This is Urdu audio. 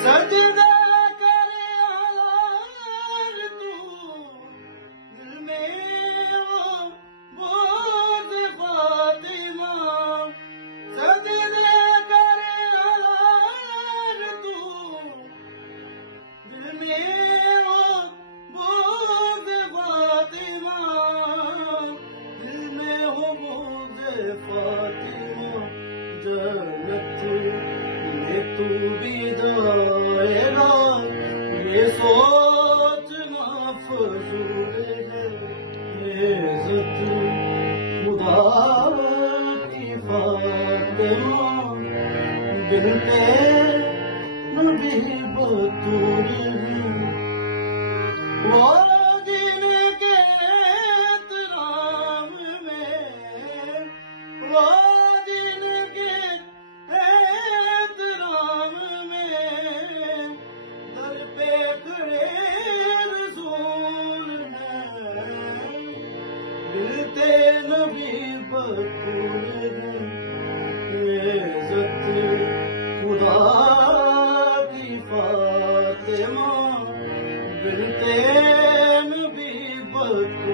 سجدہ کرے آلار تو دل میں وہ بغض فاطمہ سجدہ کرے آلار تو دل میں وہ بغض فاطمہ دل میں وہ بغض فاطمہ جنت میں تو بھی جائے گا یہ سوچنا فضول ہے عزت خدا کی فاطمہ بنت نبی بطول ہے وہ جن کے احترام میں وہ جن کے احترام میں در پہ کھڑے رسول ہیں بنت نبی بطول ہے عزت خدا کی فاطمہ بنت نبی بطول